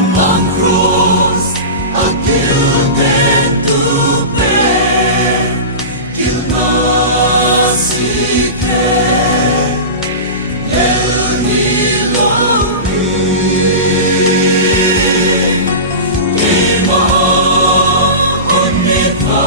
Among cross a gilded to bear il secret el Elohim Ema Onnefa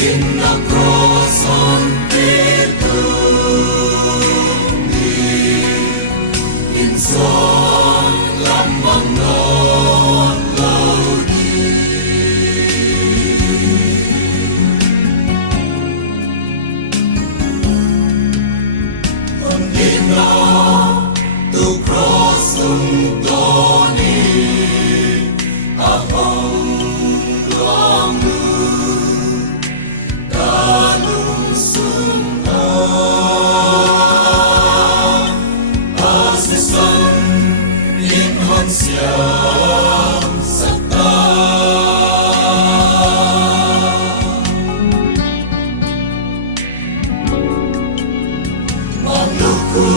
in the cross on Petumi in son lamang non lodi Ondina tu cross doni ahong langu siyang sakta Magluko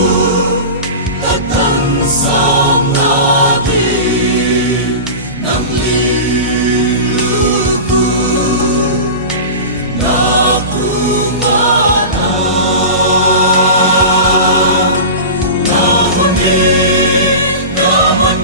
natansang natin ng lilugo na pumanan na huni naman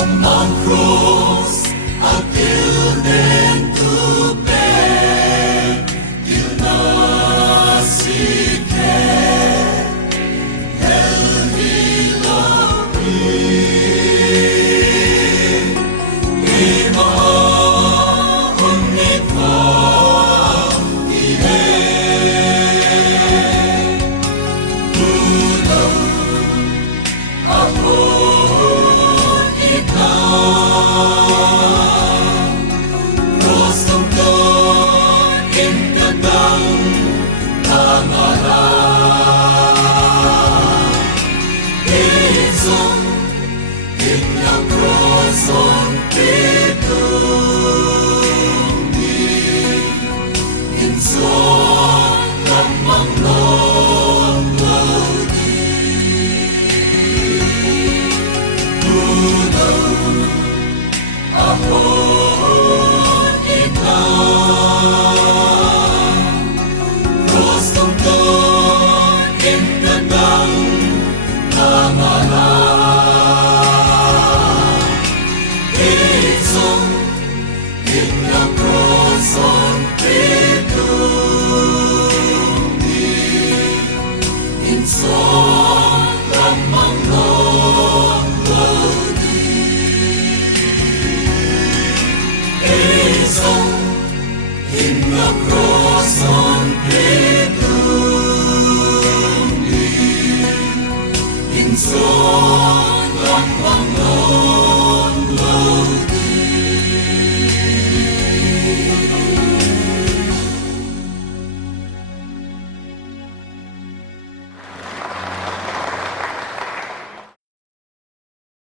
Among cross a gilded to bear il secret el Elohim Ema Onnefa on Petumi in son lamang non lodi Tunaw ako ikaw Cross tungtong in kadang nangalan